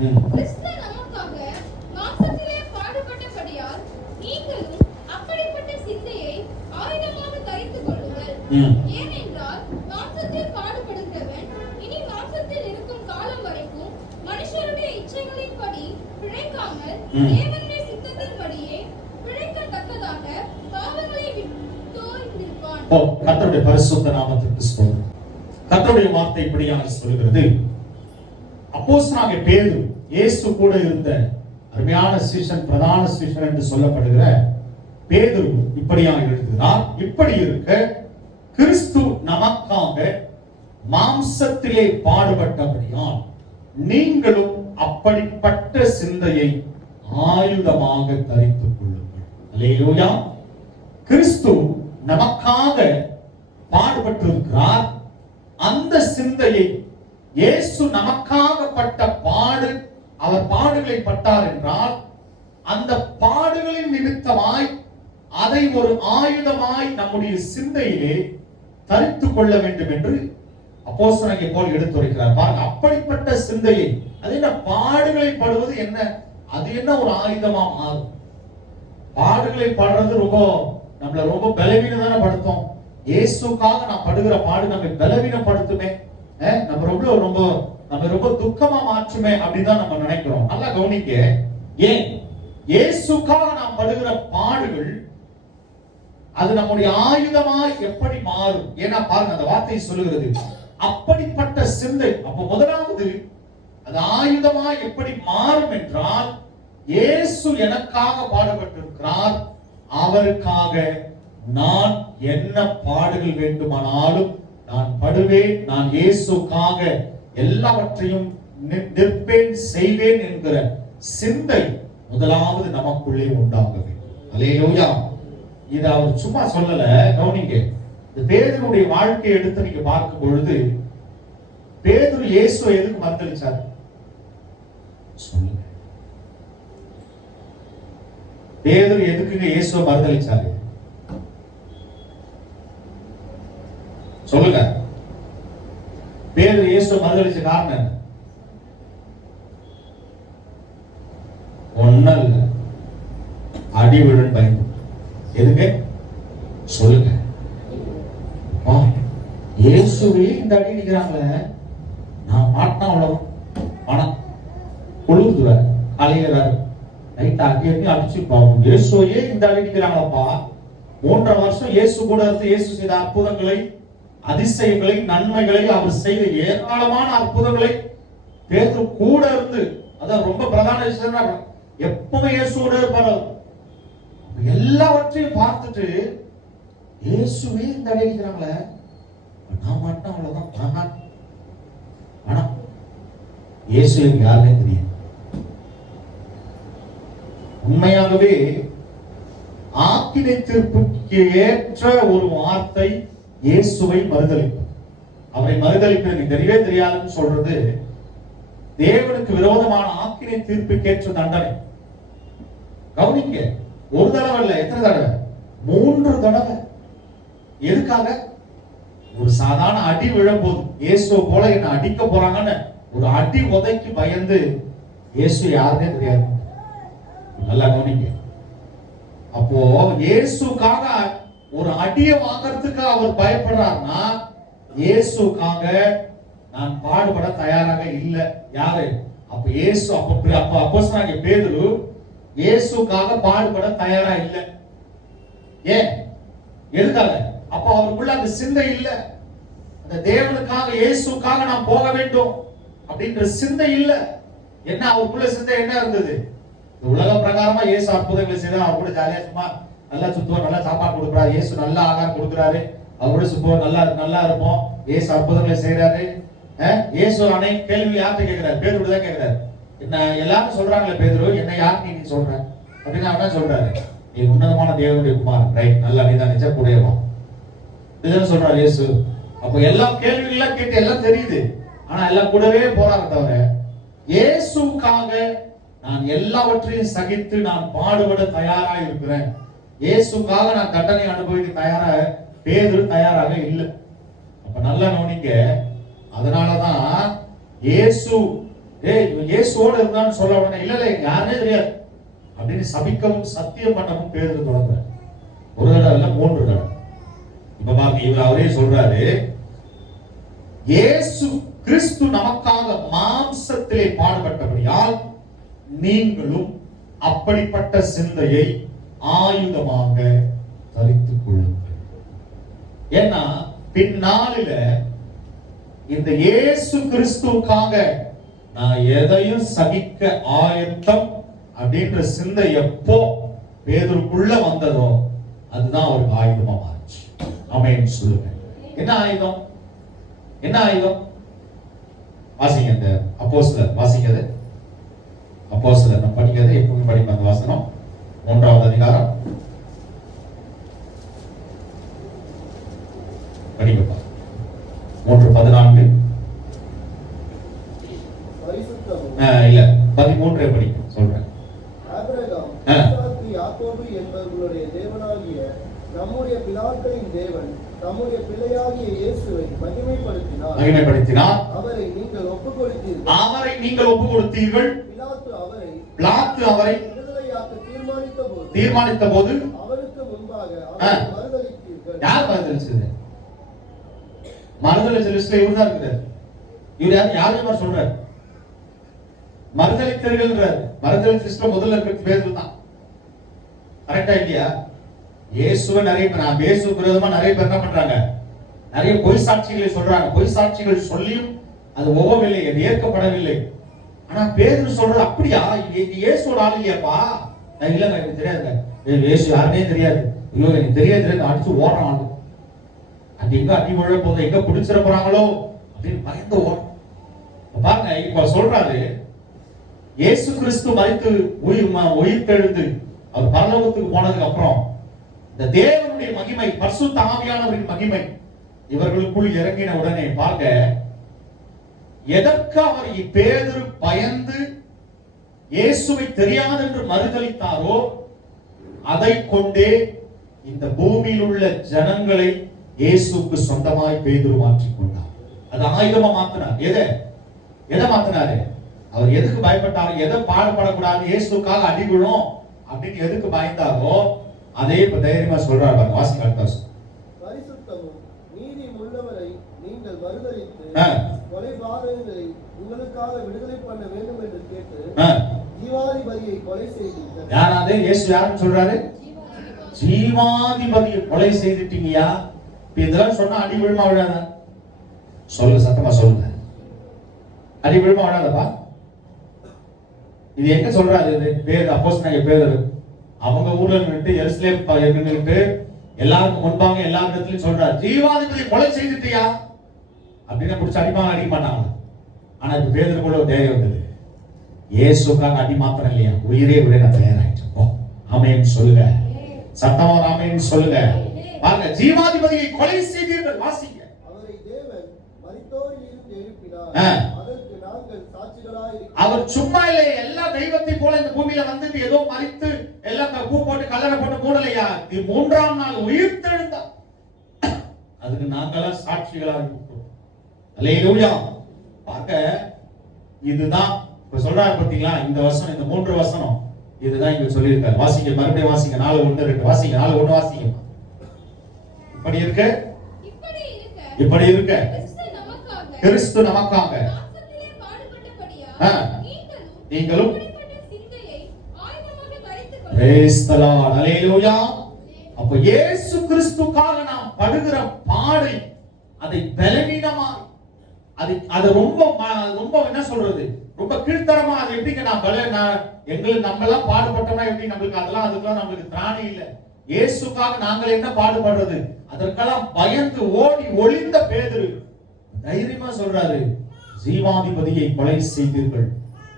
கிறிஸ்து நமக்காக மாம்சத்திலே பாடுபட்டபடியால் நீங்களும் அப்படிப்பட்ட சிந்தையை ஆயுதமாக தரித்துக் கொள்ளுங்கள். ஏனென்றால் மாம்சத்தில் பாடுபடுகிறவன் இனி மாம்சத்தில் இருக்கும் காலம் வரைக்கும் மனுஷருடைய இச்சைகளின்படி பிழைக்காமல் தேவனுடைய சித்தத்தின்படியே பிழைக்கத்தக்கதாக பாவங்களை விட்டோய்ந்திருப்பான். கர்த்தருடைய பரிசுத்த நாமத்திற்கு ஸ்தோத்திரம். கர்த்தருடைய வார்த்தை இப்படியாக சொல்கிறது. அப்போஸ்தலனாகிய பேதுரு இயேசு கூட இருந்த அருமையான சீஷன், பிரதான சீஷன் என்று சொல்லப்படுகிற பேதுரு இப்படியாக எழுதுகிறார். இப்படி இருக்க கிறிஸ்து நமக்காக மாம்சத்திலே பாடுபட்டபடியால் நீங்களும் அப்படிப்பட்ட சிந்தையை ஆயுதமாக தரித்துக் கொள்ளுங்கள். அல்லேலூயா. கிறிஸ்து நமக்காக பாடுபட்டிருக்கிறார். அந்த சிந்தையை, இயேசு நமக்காக பட்ட பாடு, அவர் பாடுகளை பட்டார் என்றால் அந்த பாடுகளின் நிமித்தமாய் அதை ஒரு ஆயுதமாய் நம்முடைய சிந்தையிலே தரித்துக் கொள்ள வேண்டும் என்று அப்போஸ்தலனாகிய பவுல் எடுத்துரைக்கிறார். பாருங்க, அப்படிப்பட்ட சிந்தையை, அது என்ன, பாடுகளை படுவது என்ன, அது என்ன ஒரு ஆயுதமா மாறும்? பாடுகளை படுறது நம்மள ரொம்ப பலவீனதான படுத்தும். இயேசுக்காக நான் படுகிற பாடு நம்மை பலவீனப்படுத்துமே, நம்ம ரொம்ப துக்கமா மாற்றுமே அப்படிதான் நம்ம நினைக்கிறோம். நல்லா கவனிக்க. ஏன் இயேசுக்காக நாம் படுகிற பாடுகள் அது நம்முடைய ஆயுதமாய் எப்படி மாறும்? ஏன்னா பாருங்க, அந்த வார்த்தை சொல்லுகிறது அப்படிப்பட்ட சிந்தை. அப்ப முதலாவது அது ஆயுதமாய் எப்படி மாறும் என்றால், இயேசு எனக்காக பாடுபட்டிருக்கிறார், அவருக்காக நான் என்ன பாடுகள் வேண்டுமானாலும் நான் படுவேன், நான் இயேசுக்காக எல்லாவற்றையும் நிற்பேன், செய்வேன் என்கிற சிந்தை முதலாவது நமக்குள்ளே உண்டாக வேண்டும். அல்லேலூயா. இது அவர் சும்மா சொல்லல. கவனிங்க, இந்த பேதுருடைய வாழ்க்கையை எடுத்து நீங்க பார்க்கும் பொழுது, பேதுரு இயேசுவை எதுக்கு மறுதலிச்சார் சொல்லுங்க? பேதுரு எதுக்குங்க இயேசுவை மறுதலிச்சாரு சொல்லுங்க? பேதுரு இயேசுவை மறுதலிச்ச காரணம் என்ன? ஒன்னல்ல, அடிவிழன் பயந்து. எதுக்கு சொல்லுங்க? இயேசுவே இந்த அடி நிக்கிறாங்களே, நான் மாட்டினா அவ்வளவு பணம் கொழுதுற அலையிறாரு, நைட் அடி அடிச்சு பாவம். இயேசுவே இந்த அடி நிக்கிறாங்களப்பா. 3.5 வருஷம் இயேசு கூட இருந்து இயேசு செய்த அற்புதங்களை, அதிசயங்களை, நன்மைகளை, அவர் செய்த ஏராளமான அற்புதங்களை பேதுரு கூட இருந்து, அதான் ரொம்ப பிரதான விஷயம், எப்பவுமே இயேசுவோட இருப்பாரு. எல்லாவற்றையும் பார்த்துட்டு இயேசுவே இந்த அடி அடிக்கிறாங்களே, நான் மாட்டேன் அவ்வளவுதான். ஆனா இயேசுக்கு யாருன்னே தெரியும். உண்மையாகவே ஆக்கினை தீர்ப்புக்கு ஏற்ற ஒரு வார்த்தை இயேசுவை மறுதலிப்பு. அவரை மறுதலிப்பு எனக்கு தெரியவே தெரியாதுன்னு சொல்றது தேவனுக்கு விரோதமான ஆக்கினை தீர்ப்புக்கேற்ற தண்டனை. கவனிங்க, ஒரு தடவை இல்ல, எத்தனை தடவை? 3 தடவை. எதுக்காக? ஒரு சாதாரண அடி விழும்போது, இயேசு போல என்ன அடிக்க போறாங்கன்னு ஒரு அடி உதைக்கு பயந்து, இயேசு யாருன்னே தெரியாது. நல்லா கவனிங்க. அப்போ இயேசுக்காக ஒரு அடியை வாங்கறதுக்கு அவர் பயப்படுறாருன்னா, இயேசுக்காக நான் பாடுபட தயாராக இல்லை. யாரு? அப்ப இயேசு, அப்ப அப்போஸ்தலனாகிய பேதுரு இயேசுக்காக பாடுபட தயாரா இல்லை. ஏன்? எதுக்காக? அப்ப அவருக்குள்ள அந்த சிந்தை இல்லை. அந்த தேவனுக்காக, இயேசுக்காக நான் போக வேண்டும் அப்படின்ற சிந்தை இல்லை. என்ன அவருக்குள்ள சிந்தை என்ன இருந்தது? உலக பிரகாரமா இயேசு அற்புதங்களை செய்தார், அவர் கூட ஜாலியா சும்மா நல்லா சுத்துவார், நல்லா சாப்பாடு கொடுக்குறாரு, இயேசு நல்ல ஆகாரம் கொடுக்குறாரு, அவரோட சுத்துவோம், நல்லா இருப்போம், இயேசு அற்புதங்களை செய்யறாரு. இயேசு அனைத்து கேள்வி யார்கிட்ட கேட்கிறாரு? பேதுரு தான் கேட்கிறாரு. என்ன எல்லாரும் சொல்றாங்களே, பேதுரு என்ன யார் நீ சொல்ற அப்படின்னு அவன் சொல்றாரு, நீ உன்னதமான தேவனுடைய குமாரன், ரைட், நல்லா நீ தான் நிஜ கூடவா இதுன்னு சொல்றாரு இயேசு. அப்ப எல்லா கேள்விகள்லாம் கேட்டு எல்லாம் தெரியுது, ஆனா எல்லாம் கூடவே போறாங்க தவிர இயேசுக்காக நான் எல்லாவற்றையும் சகித்து நான் பாடுபட தயாரா இருக்கிறேன், இயேசுக்காக நான் தண்டனை அனுபவிக்க தயாரா பேதுரு தயாராக இல்லை. அப்ப நல்லா கவனிங்க. அதனாலதான் இயேசு இயேசுவோடு இருந்தான்னு சொல்ல உடனே இல்ல யாருனே தெரியாது அப்படின்னு சபிக்கவும் சத்தியம் பண்ணவும் பேதுரு தொடங்குறார். ஒரு தடவை இல்ல 3 தடவை. இப்ப பாருங்க, இவர் அவரே சொல்றாரு, இயேசு கிறிஸ்து நமக்காக மாம்சத்திலே பாடுபட்டபடியால் நீங்களும் அப்படிப்பட்ட சிந்தையை ஆயுதமாக தரித்துக் கொள்ளுங்கள். ஏன்னா பின்னாளில இந்த இயேசு கிறிஸ்துவுக்காக நான் எதையும் சகிக்க ஆயத்தம் அப்படின்ற சிந்தை எப்போ பேதுருக்குள்ள வந்ததோ அதுதான் அவருக்கு ஆயுதமா மாறுச்சு. ஆமென் சொல்லுங்க. என்ன ஆயுதம்? என்ன ஆயுதம்? வாசிங்க அந்த அப்போஸ்தலர், வாசிக்கிறது அப்போஸ்தலர் நம்ம படிக்கிறது எப்பவும் படிப்போம். அந்த வசனம் 3வது அதிகாரம் படிக்கப்பா 3:14 இல்ல 13 படிக்கும் சொல்றேன். ஆபிரகாம், யாக்கோபு என்பவர்களுடைய தேவனாகிய நம்முடைய பிதாக்களின் தேவன் நம்முடைய பிள்ளையாகிய இயேசுவை மகிமைப்படுத்தினார். அவரை நீங்கள் ஒப்புக் கொடுத்தீர்கள். பிலாத்து அவரை விடுதலையாக்க தீர்மானித்த போது அவருக்கு முன்பாக அவரை மறுதலித்தீர்கள். யார் மறுதலிச்சது? மறுதலிச்ச லிஸ்ட்ல இவர்தான் இருக்கிறார். இவர் யாரையும் சொல்றாரு மறுதலித்தீர்கள். மறுதலிச்ச லிஸ்ட்ல முதல்ல இருக்கிறது பேதுரு தான். கரெக்டா இல்லையா? இயேசுவை நிறைய பேர் இயேசுவுக்கு விரோதமா நிறைய பேர் என்ன பண்றாங்க? நிறைய பொய் சாட்சிகளை சொல்றாங்க. பொய் சாட்சிகள் சொல்லியும் அது ஒவ்வொருவில்லை, அது ஏற்கப்படவில்லை. ஆனா பேதுரு சொல்றது அப்படியா? இயேசுவோட ஆள் இல்லையாப்பா? இல்லங்க எனக்கு தெரியாதுங்க, இயேசு யாருனே தெரியாது, ஐயோ எனக்கு தெரியாது, அடிச்சு ஓடுறான் ஆளு. அது எங்க அடி விழ போதும், எங்க பிடிச்சிட போறாங்களோ அப்படின்னு பயந்து ஓடும். பாருங்க, இப்ப சொல்றாரு இயேசு கிறிஸ்து மரித்து உயிர்த்தெழுந்து அவர் பரலோகத்துக்கு போனதுக்கு அப்புறம் இந்த தேவனுடைய மகிமை, பரிசுத்த ஆவியானவரின் மகிமை இவர்களுக்குள் இறங்கின உடனே பார்க்க, எதற்கு அவர் பேதுரு பயந்து இயேசுவை தெரியாது என்று மறுதலித்தாரோ அதை கொண்டே இந்த பூமியில் உள்ள ஜனங்களை இயேசுக்கு சொந்தமாய் பேதுரு மாற்றிக் கொண்டார். அது ஆயுதமா மாத்தினார். எதை மாத்தினாரு? அவர் எதுக்கு பயப்பட்டாரு? எதை பாடுபடக்கூடாது, இயேசுக்காக அடி விழும் அப்படின்னு எதுக்கு பயந்தாரோ அதே இப்ப தைரியமா சொல்றாரு. வாசிக்க பரிசுத்தமும் நீதி உள்ளவரை நீங்கள் மறுதலித்து கொலைபாதகங்களை உங்களுக்காக விடுதலை பண்ண வேண்டும் என்று கேட்டு ஜீவாதிபதியை கொலை செய்தீர்கள். யாராவது? இயேசு யாருன்னு சொல்றாரு? ஜீவாதிபதியை கொலை செய்துட்டீங்கயா. இதெல்லாம் சொன்னா அடி விழுமா விழாத? சொல்லுங்க, சத்தமா சொல்லுங்க. அடி விழுமா விழாதப்பா? இது எங்க சொல்றாரு? இது பேர் அப்போஸ்தலனாகிய பேதுரு அவங்க ஊர்ல நின்று எருசலேம் நின்று எல்லாருக்கும் முன்பாக எல்லா இடத்துலயும் சொல்றாரு, ஜீவாதிபதியை கொலை செய்துட்டியா அப்படின்னு பிடிச்சி அடிப்பாங்க, அடிக்க மாட்டாங்க. ஆனா இப்ப பேதுருக்குள்ள ஒரு தைரியம் வந்தது, இயேசுக்காக அடி மாத்திரம் இல்லையா, உயிரே விட நான் தயாராயிட்டோம். ஆமென் சொல்லுங்க, சத்தமா ஆமென் சொல்லுங்க. பாருங்க, ஜீவாதிபதியை கொலை செய்தீர்கள். வாசிங்க. அவரை தேவன் மரித்தோரில் இருந்து எழுப்பினார், அதற்கு நாங்கள் சாட்சிகளாய் இருக்கிறோம். அவர் சும்மா இல்லை, எல்லா தெய்வத்தை போல இந்த பூமியில வந்துட்டு ஏதோ மரித்து எல்லாம் பூ போட்டு கல்லறை போட்டு மூடலையா, 3ஆம் நாள் உயிர்த்தெழுந்தார். அதுக்கு நாங்கெல்லாம் சாட்சிகளாக இருக்கிறோம். அல்லேலூயா. பார்க்க இதுதான் இப்ப சொல்றாரு பாத்தீங்களா, இந்த வசனம், இந்த 3 வசனம் இதுதான் இங்க சொல்லியிருக்காரு. வாசிங்க, மறுபடியும் வாசிங்க. 4:1-2 வாசிங்க. 4:1 வாசிங்க. இப்படி இருக்க கிறிஸ்து நமக்காக நீங்களும் அப்ப இயேசு கிறிஸ்துக்காக நாம் படுகிற பாடை, அதை பலவீனமா, அது ரொம்ப என்ன சொல்றது, ரொம்ப கீழ்த்தரமா, அது எப்படிங்க எங்களுக்கு நம்ம எல்லாம் பாடுபட்டோம்னா எப்படி நம்மளுக்கு அதுக்கெல்லாம் நம்மளுக்கு திராணி இல்லை. இயேசுக்காக நாங்கள் என்ன பாடுபடுறது, அதற்கெல்லாம் பயந்து ஓடி ஒளிந்த பேதுரு தைரியமா சொல்றாரு, ஜீவாதிபதியை கொலை செய்தீர்கள்,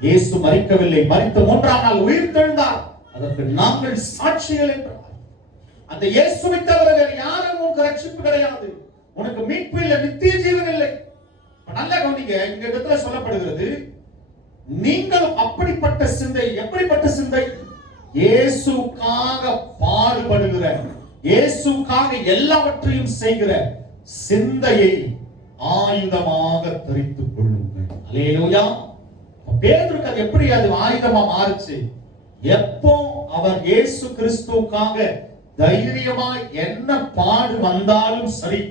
இயேசு மரிக்கவில்லை, மரித்த 3ஆம் நாள் உயிர்த்தெழுந்தார், அதற்கு நாங்கள் சாட்சிகள் என்றார். அந்த இயேசுவை தவிர வேறு யாரும் உனக்கு ரட்சிப்பு கிடையாது, உனக்கு மீட்பு இல்லை, நித்திய ஜீவன் இல்லை. நல்ல கவனிங்க, இந்த இடத்துல சொல்லப்படுகிறது, நீங்களும் அப்படிப்பட்ட சிந்தை. எப்படிப்பட்ட சிந்தை? இயேசுக்காக பாடுபடுகிற, இயேசுக்காக எல்லாவற்றையும் செய்கிற சிந்தையை ஆயுதமாக தரித்துக் கொள்ளுங்கள். அல்லேலூயா. பேதுருக்கு அது எப்படி அது ஆயுதமா மாறுச்சு? எப்போ அவர் இயேசு கிறிஸ்துவுக்காக தைரியமா என்ன பாடு வந்தாலும் சரி,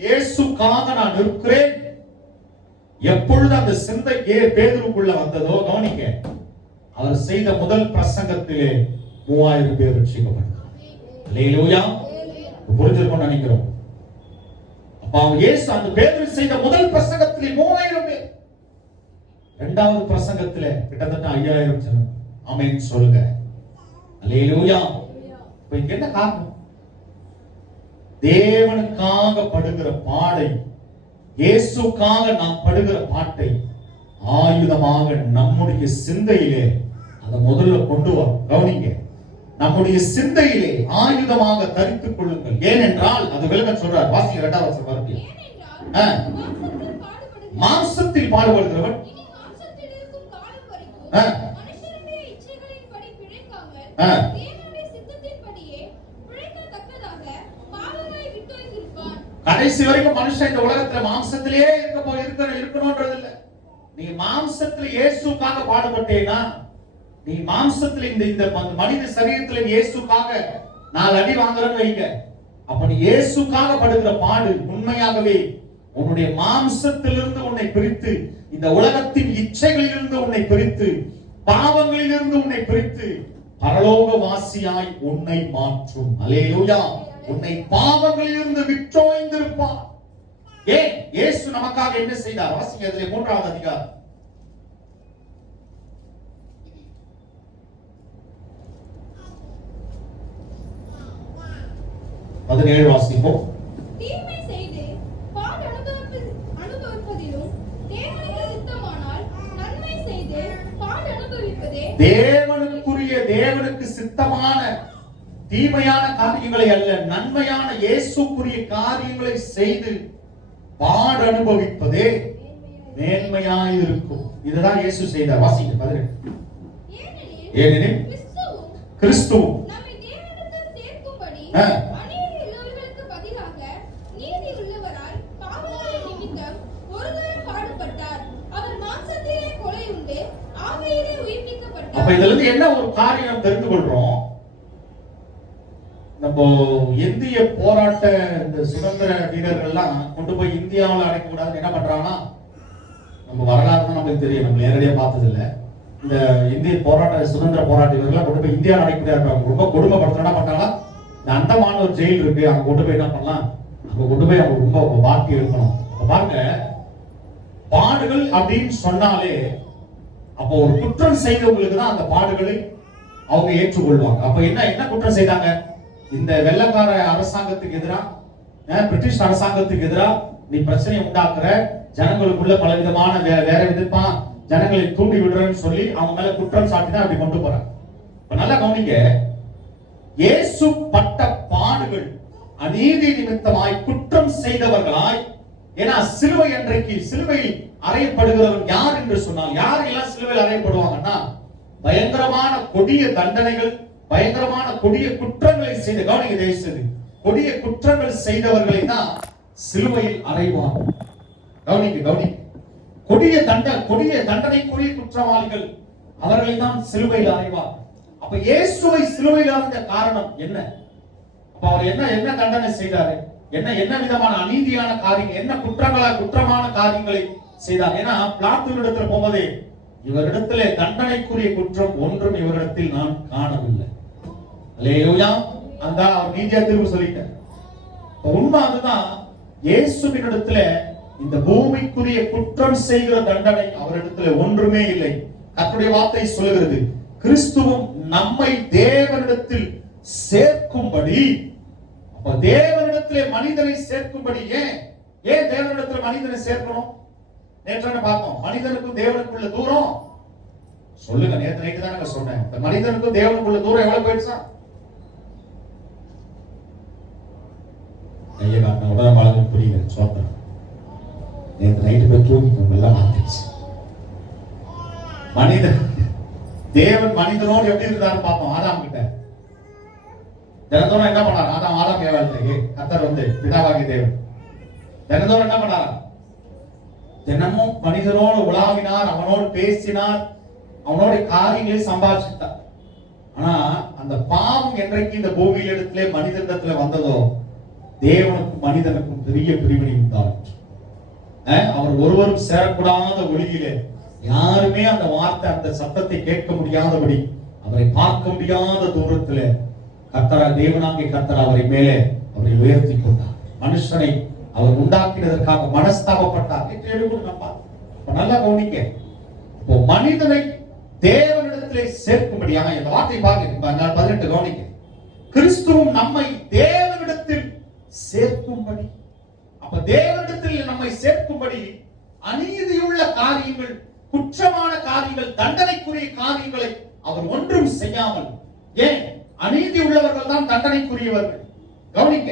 இயேசுக்காக நான் நிற்கிறேன், எப்பொழுது அந்த சிந்தை பேதுருக்குள்ள வந்ததோ, கவனிங்க, அவர் செய்த முதல் பிரசங்கத்திலே 3000 பேர் ரட்சிக்கப்பட்டார். அல்லேலூயா. புரிஞ்சிருக்கும் நினைக்கிறோம். அப்ப இயேசு அந்த பேதுரு செய்த முதல் பிரசங்கத்திலே 3000 பேர், இரண்டாவது பிரசங்கத்திலே கிட்டத்தட்ட 5000 ஜனம். ஆமென் சொல்லுங்க. அல்லேலூயா. இப்ப இங்க என்ன காரணம்? தேவனுக்காக படுகிற பாடை, இயேசுக்காக நாம் படுகிற பாட்டை ஆயுதமாக நம்முடைய சிந்தையிலே அதை முதல்ல கொண்டு வர. கவனிங்க, நம்முடைய சிந்தையிலே ஆயுதமாக தரித்துக் கொள்ளுங்கள். ஏனென்றால் அது விளக்க சொல்றார். வாசிங்க 2வது வசனம் பாருங்க. மாம்சத்தில் பாடுபடுகிறவன் கடைசி வரைக்கும் மனுஷன் இந்த உலகத்துல மாம்சத்திலேயே இருக்கணும்ன்றது இல்ல. நீ மாம்சத்துல இயேசுக்காக பாடுபட்டேனா, நீ மாம்சத்துல இந்த மனித சரீரத்துல இயேசுக்காக 4 அடி வாங்குறன்னு வைங்க, அப்ப நீ இயேசுக்காக படுகிற பாடு உண்மையாகவே உன்னுடைய மாம்சத்திலிருந்து உன்னை பிரித்து, இந்த உலகத்தின் இச்சைகளிலிருந்து உன்னை பிரித்து, பாவங்களிலிருந்து உன்னை பிரித்து பரலோக வாசியாய் உன்னை மாற்றும். அல்லேலூயா. உன்னை பாவங்களிலிருந்து விட்டோய்ந்திருப்பார். ஏன்? இயேசு நமக்காக என்ன செய்தார்? வாசிங்க அதிலே 3வது அதிகாரம் 17 வாசிப்போம். தீமை செய்து பாடு அனுபவிப்பதிலும் தேவனுக்கு சித்தமானால் நன்மை செய்து பாடு அனுபவிப்பதே தேவனுக்கு சித்தமான தீமையான காரியங்களை அல்ல, நன்மையான இயேசுக்குரிய காரியங்களை செய்து பாடு அனுபவிப்பதே மேன்மையாய் இருக்கும். இதுதான் இயேசு செய்தார். வாசிங்க 18. ஏனெனில் கிறிஸ்துவும் நம்மை தேவனிடத்தில் சேர்க்கும்படி அநீதி உள்ளவர்களுக்கு பதிலாக நீதி உள்ளவராய் பாவங்களின் நிமித்தம் ஒருவரே பாடுபட்டார். அவர் மாம்சத்திலே கொலை உண்டு, ஆவியிலே உயிர்ப்பிக்கப்பட்டார். அப்ப இதுல இருந்து என்ன ஒரு காரியம் தெரிந்து கொள்றோம்? நம்ம இந்திய போராட்ட இந்த சுதந்திர வீரர்கள்லாம் கொண்டு போய் இந்தியாவில் அடைக்க கூடாதுன்னு என்ன பண்றாங்கன்னா, நம்ம வரலாறு நமக்கு தெரியும், நம்ம நேரடியா பார்த்தது இல்ல. இந்த இந்திய போராட்ட சுதந்திர போராட்ட வீரர்கள்லாம் கொண்டு போய் இந்தியாவில் அடைக்க இருக்காங்க. ரொம்ப கொடுமைப்படுத்த என்ன பண்றாங்கன்னா, இந்த அந்தமான ஒரு ஜெயில் இருக்கு, அங்க கொண்டு போய் என்ன பண்ணலாம், அங்க கொண்டு போய் அவங்க ரொம்ப பாக்கி இருக்கணும். அப்ப பாருங்க, பாடுகள் அப்படின்னு சொன்னாலே அப்போ ஒரு குற்றம் செய்தவங்களுக்கு தான் அந்த பாடுகளை அவங்க ஏற்றுக்கொள்வாங்க. அப்ப என்ன குற்றம் செய்தாங்க? இந்த வெள்ளக்கார அரசாங்கத்துக்கு எதிராக, பிரிட்டிஷ் அரசாங்கத்துக்கு எதிராக நீ பிரச்சனையை உண்டாக்குற, ஜனங்களுக்குள்ள பலவிதமான வேற விதமா ஜனங்களை தூண்டி விடுறன்னு சொல்லி அவங்க மேல குற்றம் சாட்டி தான் அப்படி கொண்டு போறாங்க. இப்ப நல்லா கவனிங்க, இயேசு பட்ட பாடுகள் அநீதி நிமித்தமாய் குற்றம் செய்தவர்களாய். ஏன்னா சிலுவை அன்றைக்கு சிலுவையில் அறையப்படுகிறவன் யார் என்று சொன்னால், யாரெல்லாம் சிலுவையில் அறையப்படுவாங்கன்னா, பயங்கரமான கொடிய தண்டனைகள், பயங்கரமான கொடிய குற்றங்களை செய்த, கவனிங்க தேசது, கொடிய குற்றங்கள் செய்தவர்களை தான் சிலுவையில் அறைவாங்க. கவனிங்க, கொடிய தண்டனைக்குரிய குற்றவாளிகள் அவர்களை தான் சிலுவையில் அறைவார். அப்ப இயேசுவை சிலுவையில் அறைந்த காரணம் என்ன? அப்ப அவர் என்ன தண்டனை செய்தாரு? என்ன விதமான அநீதியான காரியங்கள், என்ன குற்றமான காரியங்களை செய்தார்? ஏன்னா பிலாத்துவிடத்தில் போகும்போதே இவரிடத்துல தண்டனைக்குரிய குற்றம் ஒன்றும் இவரிடத்தில் நான் காணவில்லை. அல்லேலூயா. அந்த அவர் நீதியா திரும்ப சொல்லிட்டார். உண்மை அதுதான். இயேசுவினிடத்துல இந்த பூமிக்குரிய குற்றம் செய்கிற தண்டனை அவரிடத்துல ஒன்றுமே இல்லை. கர்த்தருடைய வார்த்தை சொல்லுகிறது, கிறிஸ்துவும் நம்மை தேவனிடத்தில் சேர்க்கும்படி. அப்ப தேவனிடத்திலே மனிதனை சேர்க்கும்படி. ஏன் தேவனிடத்துல மனிதனை சேர்க்கணும்? நேற்று பார்த்தோம், மனிதனுக்கும் தேவனுக்குள்ள தூரம். சொல்லுங்க, நேற்று நைட்டு தான் சொன்னேன், இந்த மனிதனுக்கும் தேவனுக்குள்ள தூரம் எவ்வளவு போயிடுச்சா? ஐயா நான் உடனே பழக புரியல சொல்றேன். நேற்று நைட்டு போய் தூங்கிட்டு எல்லாம் மாத்திடுச்சு. மனிதன் தேவன் மனிதனோடு எப்படி இருந்தாரு பார்த்தோம். ஆதாம் கிட்ட தினந்தோறும் என்ன பண்ணார்? ஆதாம் ஏவாளுக்கு கர்த்தர் பிதாவாகிய தேவன் தினந்தோறும் என்ன பண்ணாரா? தினமும் மனிதனோடு உலாவினார், அவனோடு பேசினார், அவனோட காரியங்களை சம்பாதிச்சிட்டார். ஆனா அந்த பாவம் என்றைக்கு இந்த பூமியில் இடத்துல மனிதனிடத்துல வந்ததோ, தேவனுக்கும் மனிதனுக்கும் பெரிய பிரிவினை உண்டாயிற்று. அவர் ஒருவரும் சேரக்கூடாத ஒளியிலே யாருமே அந்த வார்த்தை, அந்த சத்தத்தை கேட்க முடியாதபடி, அவரை பார்க்க முடியாத தூரத்துல தேவனாகிய கர்த்தர் அவரை மேலே அவரை உயர்த்தி கொண்டார். மனுஷனை அவர் உண்டாக்கினதற்காக மனஸ்தாபப்பட்டார். நல்லா கவனிக்க, இப்போ மனிதனை தேவனிடத்திலே சேர்க்கும்படியாக இந்த வார்த்தை பாருங்க, 18 கவனிக்க. கிறிஸ்துவும் நம்மை தேவனிடத்தில் சேர்க்கும்படி, அப்ப தேவனிடத்தில் நம்மை சேர்க்கும்படி அநீதியுள்ள காரியங்கள், குற்றமான காரியங்கள், தண்டனைக்குரிய காரியங்களை அவர் ஒன்றும் செய்யாமல், ஏன் அநீதி உள்ளவர்கள் தான் தண்டனைக்குரியவர்கள். கவனிக்க,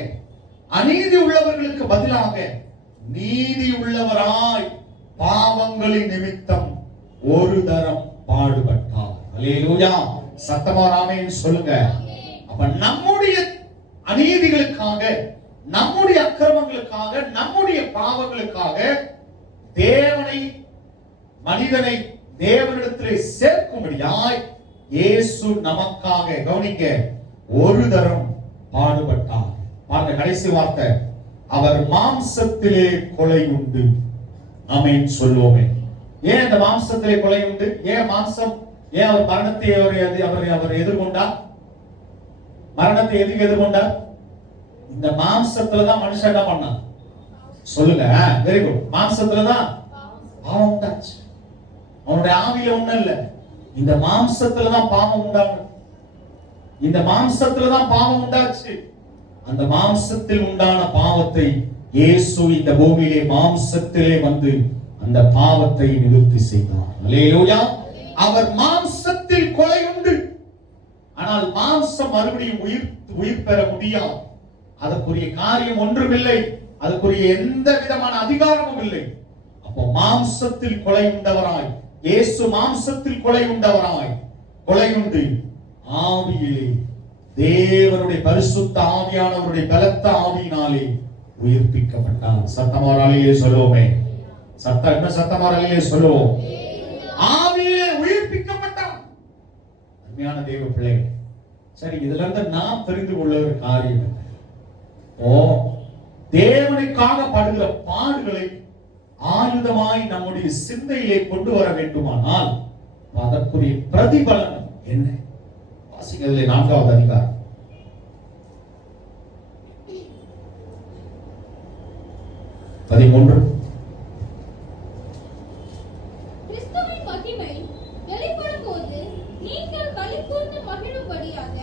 அநீதி உள்ளவர்களுக்கு பதிலாக நீதி உள்ளவராய் பாவங்களின் நிமித்தம் ஒரு தரம் பாடுபட்டார். அல்லேலூயா, சத்தமா ஆமென் சொல்லுங்க. அப்ப நம்முடைய அநீதிகளுக்காக, நம்முடைய அக்கிரமங்களுக்காக, நம்முடைய பாவங்களுக்காக தேவனை, மனிதனை தேவனிடத்திலே சேர்க்கும்படியாய் இயேசு நமக்காக, கவனிக்க, ஒரு தரம் பாடுபட்டார். பாருங்க கடைசி வார்த்தை, அவர் மாம்சத்திலே கொலை உண்டு. ஆமென் சொல்லுவோமே. ஏன் அந்த மாம்சத்திலே கொலை உண்டு? ஏன் மாம்சம்? ஏன் அவர் மரணத்தை அவர் எதிர்கொண்டார்? மரணத்தை எதுக்கு எதிர்கொண்டார்? இந்த மாம்சத்துல தான் மனுஷன் என்ன பண்ணான் சொல்லுங்க. Very good. மாம்சத்துல தான் பாவம் உண்டாச்சு. அவனுடைய ஆவியில ஒண்ணும் இல்ல, இந்த மாம்சத்துல தான் பாவம் உண்டாகும். இந்த மாம்சத்துல தான் பாவம் உண்டாச்சு. அந்த மாம்சத்தில் உண்டான பாவத்தை இயேசு இந்த பூமியிலே மாம்சத்திலே வந்து அந்த பாவத்தை நிவர்த்தி செய்தார். அல்லேலூயா. அவர் மாம்சத்தில் கொலை உண்டு. ஆனால் மாம்சம் மறுபடியும் உயிர் பெற முடியாது. அதற்குரிய காரியம் ஒன்றுமில்லை, அதற்குரிய எந்த விதமான அதிகாரமும் இல்லை. அப்போ மாம்சத்தில் கொலை உண்டவராய் இயேசு, மாம்சத்தில் கொலை உண்டவராய் கொலை உண்டு ஆவியிலே தேவனுடைய பரிசுத்த ஆவியானவருடைய பலத்த ஆவியினாலே உயிர்ப்பிக்கப்பட்டார். சத்தமாராலே சொல்லுவோமே. சத்தமாராலே சொல்லுவோம். ஆவியிலே உயிர்ப்பிக்கப்பட்டார். அருமையான தேவ பிள்ளைகள், சரி, இதுல இருந்து நாம் தெரிந்து கொள்ள ஒரு காரியம் என்ன? தேவனுக்காக படுகிற பாடுகளை ஆயுதமாய் நம்முடைய சிந்தையிலே கொண்டு வர வேண்டுமானால் அதற்குரிய பிரதிபலன் என்ன? வாசிக்கிறதுல 4வது அதிகாரம் 13. கிறிஸ்துவின் மகிமை வெளிப்படும் போது நீங்கள் களிகூர்ந்து மகிழும்படியாக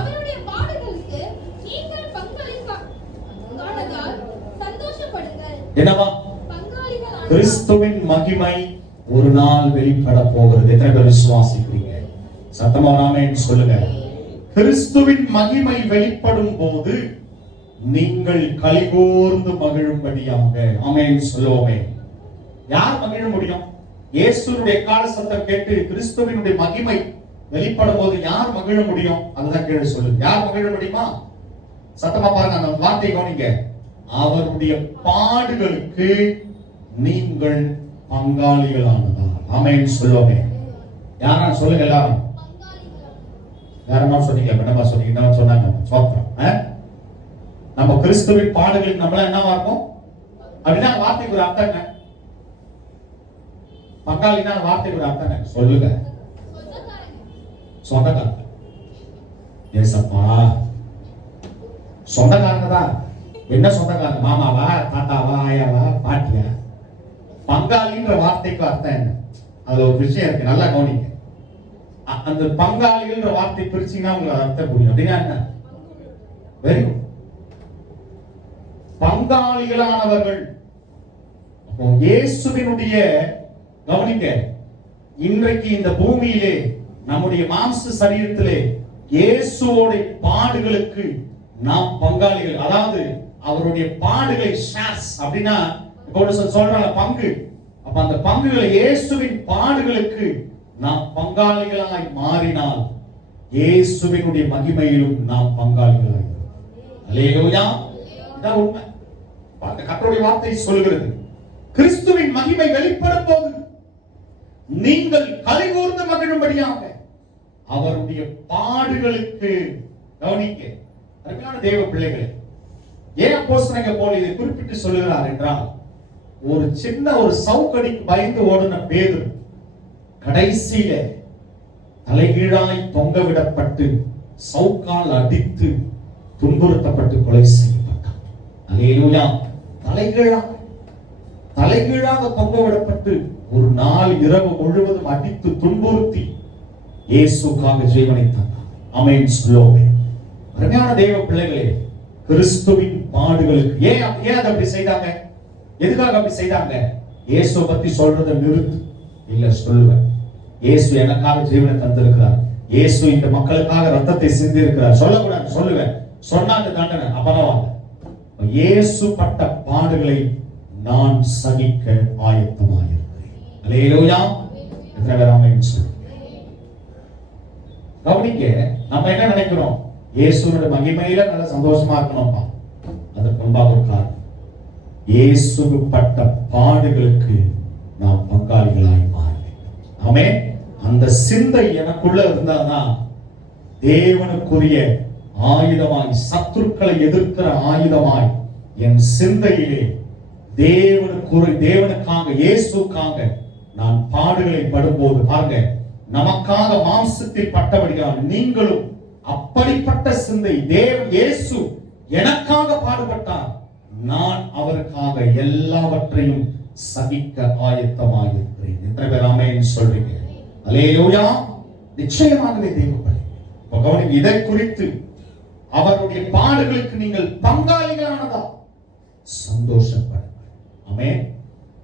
அவருடைய பாடுகளுக்கு நீங்கள் பங்களிப்பானதால் சந்தோஷப்படுங்கள். என்னவா? பங்காளிகள். கிறிஸ்துவின் மகிமை ஒரு நாள் வெளிப்பட போகிறது. எத்தனை பேர் விசுவாசிக்கிறீங்க? சத்தமா ஆமென் சொல்லுங்க. கிறிஸ்துவின் மகிமை வெளிப்படும் போது நீங்கள் களிகூர்ந்து மகிழும்படியாக. ஆமென் சொல்லுவோமே. யார் மகிழ முடியும்? இயேசுவுடைய கால சத்தம் கேட்டு கிறிஸ்துவினுடைய மகிமை வெளிப்படும் போது யார் மகிழ முடியும்? அதுதான் கேள்வி சொல்லுங்க. யார் மகிழ முடியுமா? சத்தமா பாருங்க, அந்த வார்த்தை கவனிங்க. அவருடைய பாடுகளுக்கு நீங்கள் பங்காளிகளானதா. ஆமென் சொல்லுவோமே. யாரா சொல்லுங்க எல்லாரும். யாரமா சொன்னீங்க? என்னமா சொன்னீங்க? என்ன சொன்னாங்க? சோத்திரம். நம்ம கிறிஸ்துவின் பாடுகளுக்கு நம்மள என்னவா இருக்கும் அப்படின்னா வார்த்தைக்கு ஒரு அர்த்தம் என்ன? பங்காளினா வார்த்தைக்கு ஒரு அர்த்தம் என்ன சொல்லுங்க? சொந்தக்காரங்க. ஏசப்பா, சொந்தக்காரங்க தான். என்ன சொந்தக்காரங்க? மாமாவா, தாத்தாவா, ஆயாவா, பாட்டியா? பங்காளின்ற வார்த்தைக்கு அர்த்தம் என்ன? அதுல ஒரு விஷயம் இருக்கு, நல்லா கவனிங்க. அந்த பங்காளிகள்ன்ற வார்த்தை பிரிச்சீங்கன்னா உங்களுக்கு அர்த்தம் புரியும். அப்படின்னா என்ன? Very good. பங்காளிகளானவர்கள். இயேசுவினுடைய, கவனிங்க, இன்றைக்கு இந்த பூமியிலே நம்முடைய மாம்ச சரீரத்திலே இயேசுவோட பாடுகளுக்கு நாம் பங்காளிகள். அதாவது அவருடைய பாடுகளை ஷேர்ஸ் அப்படின்னா சொல்றாங்க பங்கு. அப்ப அந்த பங்குகளை, இயேசுவின் பாடுகளுக்கு நாம் பங்காளிகளாய் மாறினால் இயேசுவினுடைய மகிமையிலும் நாம் பங்காளிகளாய். அல்லேலூயா. இதான் உண்மை. கர்த்தருடைய வார்த்தை சொல்கிறது, கிறிஸ்துவின் மகிமை வெளிப்படும் போது நீங்கள் கலிகூர்ந்து மகிழும்படியாக அவருடைய பாடுகளுக்கு, கவனிக்க அருமையான தேவ பிள்ளைகளே, ஏன் அப்போஸ்தலனாகிய பவுல் இதை குறிப்பிட்டு சொல்லுகிறார் என்றால், ஒரு சின்ன ஒரு சவுக்கடிக்கு பயந்து ஓடின பேதுரு கடைசியில தலைகீழாய் தொங்கவிடப்பட்டு சவுக்கால் அடித்து துன்புறுத்தப்பட்டு கொலை செய்யப்பட்டார். அல்லேலூயா. தலைகீழாக தொங்கவிடப்பட்டு ஒரு நாள் இரவு முழுவதும் அடித்து துன்புறுத்தி இயேசுக்காக ஜீவனை தந்தார். ஆமென் சொல்லுவோமே. அருமையான தேவ பிள்ளைகளே, கிறிஸ்துவின் பாடுகளுக்கு ஏன் அதை அப்படி செய்தாங்க? எதுக்காக அப்படி செய்தாங்க? இயேசு பத்தி சொல்றதை நிறுத்து. இல்ல சொல்லுவேன். இயேசு எனக்காக ஜீவனை தந்திருக்கிறார், இயேசு இந்த மக்களுக்காக ரத்தத்தை சிந்தி இருக்கிறார். சொல்லக்கூடாது, சொல்லுவேன். சொன்னாங்க தண்டனை அபரவாங்க. இயேசு பட்ட பாடுகளை நான் சகிக்க ஆயத்தமாயிருக்கிறேன். அல்லேலூயா. எத்தனை பேர் ஆமென் சொல்லுங்க. கவனிக்க, நம்ம என்ன நினைக்கிறோம்? இயேசுவோட மகிமையில நல்ல சந்தோஷமா இருக்கணும்பா. அதற்கு முன்பாக ஒரு காரணம், இயேசு பட்ட பாடுகளுக்கு நாம் பங்காளிகளாய் மாற வேண்டும். ஆமென். அந்த சிந்தை எனக்குள்ள இருந்தாதான் தேவனுக்குரிய ஆயுதமாய், சத்துருக்களை எதிர்க்கிற ஆயுதமாய் என் சிந்தையிலே தேவனுக்காக, இயேசுக்காக நான் பாடுகளை படும்போது, பாருங்க, நமக்காக மாம்சத்தில் பட்டபடியால் நீங்களும் அப்படிப்பட்ட சிந்தை, இயேசு எனக்காக பாடுபட்டார், நான் அவருக்காக எல்லாவற்றையும் சகிக்க ஆயத்தமாயிருக்கிறேன். எத்தனை பேர் ஆமென் சொல்றீங்க? அல்லேலூயா. நிச்சயமாகவே தேவர்களே, கவனிங்க, இதை குறித்து அவருடைய பாடுகளுக்கு நீங்கள் பங்காளிகளானதா சந்தோஷப்படுங்கள். ஆமென்.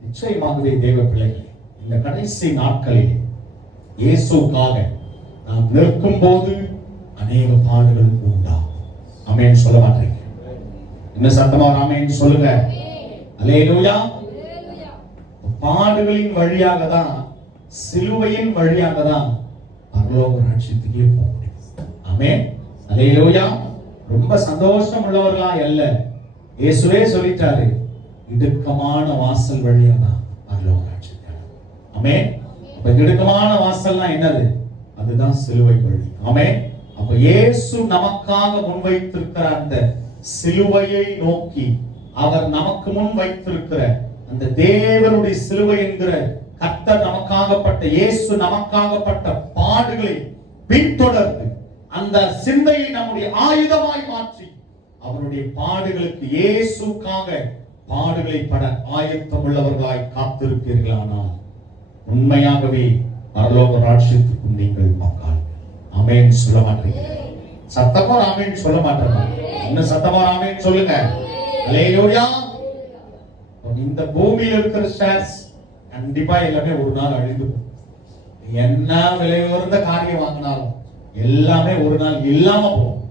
நிச்சயமாகவே தேவ பிள்ளைகளே, இந்த கடைசி நாட்களில் இயேசுக்காக நாம் நிற்கும் போது அநேக பாடுகள் உண்டாகும். ஆமென் சொல்ல மாட்டீங்க? என்ன சத்தமா ஆமென் சொல்லுங்க. அல்லேலூயா. பாடுகளின் வழியாக தான், சிலுவையின் வழியாக தான் பரலோக ராஜ்யத்துக்கே போக முடியும். ஆமென். அல்லேலூயா. ரொம்ப சந்தோஷம் உள்ளவர்களா அல்ல, இயேசுவே சொல்லிட்டாரு, இடுக்கமான வாசல் வழியா தான் பரலோக ராஜ்யத்துக்கு. ஆமென். அப்ப இடுக்கமான வாசல்னா என்னது? அதுதான் சிலுவை வழி. ஆமென். அப்ப இயேசு நமக்காக முன்வைத்திருக்கிற அந்த சிலுவையை நோக்கி, அவர் நமக்கு முன் வைத்திருக்கிற அந்த தேவனுடைய சிலுவை என்கிற கர்த்தர் நமக்காகப்பட்ட, இயேசு நமக்காகப்பட்ட பாடுகளை பின்தொடர்ந்து அந்த சிந்தையை நம்முடைய ஆயுதமாய் மாற்றி அவருடைய பாடுகளுக்கு, இயேசுக்காக பாடுகளை பட ஆயத்தம் உள்ளவர்களாய் காத்திருப்பீர்களானால் உண்மையாகவே பரலோக ராஜ்யத்துக்கும் நீங்கள் பங்காளி. ஆமென் சொல்ல மாட்டீங்க? சத்தமா ஆமென் சொல்ல மாட்டீங்க? இன்னும் சத்தமா ஆமென் சொல்லுங்க. அல்லேலூயா. இந்த பூமியில் இருக்கிற ஷேர்ஸ் கண்டிப்பா எல்லாமே ஒரு நாள் அழிந்து போகும். என்ன விலை உயர்ந்த காரியம் வாங்கினாலும் எல்லாமே ஒரு நாள் இல்லாம போகும்.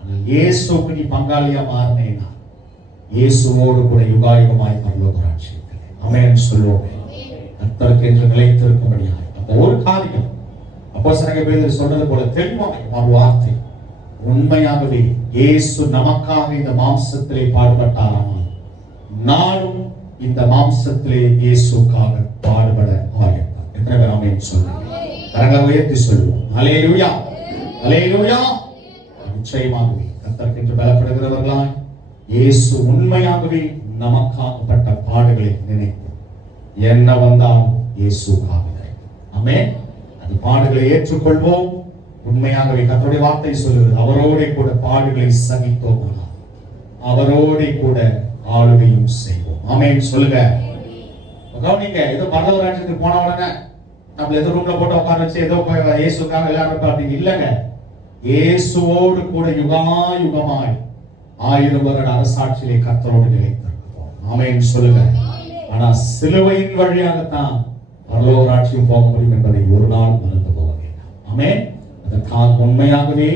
ஆனால் இயேசுக்கு நீ பங்காளியா மாறினேனா, இயேசுவோடு கூட யுகாயுகமாய் பரலோக ராஜ்யத்திலே ஆமென் சொல்லுவோம். கர்த்தருக்கு என்று நிலைத்திருக்கும்படியாக. அப்ப ஒரு காரியம் அப்போஸ்தலனாகிய பேதுரு சொன்னது போல தெளிவான ஒரு வார்த்தை, உண்மையாகவே இயேசு நமக்காக இந்த மாம்சத்திலே பாடுபட்டாராம், நானும் இந்த மாம்சத்திலே இயேசுக்காக பாடுபட ஆயத்தம். எத்தனை பேர் ஆமென் சொல்லுங்க? கரங்களை உயர்த்தி சொல்லுவோம். அல்லேலூயா. அல்லேலூயா. நிச்சயமாகவே கர்த்தருக்கு என்று பலப்படுகிறவர்களாய் இயேசு உண்மையாகவே நமக்காகப்பட்ட பாடுகளை நினைப்போம். என்ன வந்தாலும் இயேசுக்காக. ஆமென். அந்த பாடுகளை ஏற்றுக்கொள்வோம். உண்மையாகவே கர்த்தருடைய வார்த்தை சொல்லுகிறது, அவரோட கூட பாடுகளை சகித்தோம், அவரோட கூட ஆளுகையும் செய்வோம். ஆமென் சொல்லுங்க. கவனிங்க, ஏதோ பரலோக ராஜ்யத்துக்கு போன உடனே நம்ம ஏதோ ரூம்ல போட்டு உட்கார வச்சு ஏதோ இயேசுக்காக விளையாடுறோம் அப்படின்னு இல்லைங்க. இயேசுவோடு கூட யுகாயுகமாய் 1000 வருட அரசாட்சியிலே கர்த்தரோடு நிலைத்திருக்கிறோம். ஆமென் சொல்லுங்க. ஆனா சிலுவையின் வழியாகத்தான் பரலோக ராஜ்யம் போக முடியும் என்பதை ஒரு நாள் மறந்து போக வேண்டாம். ஆமென். அதற்காக உண்மையாகவே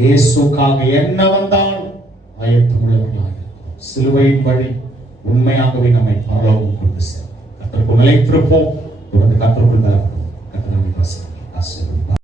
இயேசுக்காக என்ன வந்தாலும் ஆயத்தம் உள்ளவர்களாக இருக்கிறோம். சிலுவையின் வழி உண்மையாகவே நம்மை பரலோகம் கொண்டு செல்லும். கர்த்தருக்கு நிலைத்திருப்போம். தொடர்ந்து கர்த்தருக்குள் பலப்படுவோம். கர்த்தர் நம்மை ஆசீர்வதிப்பார்.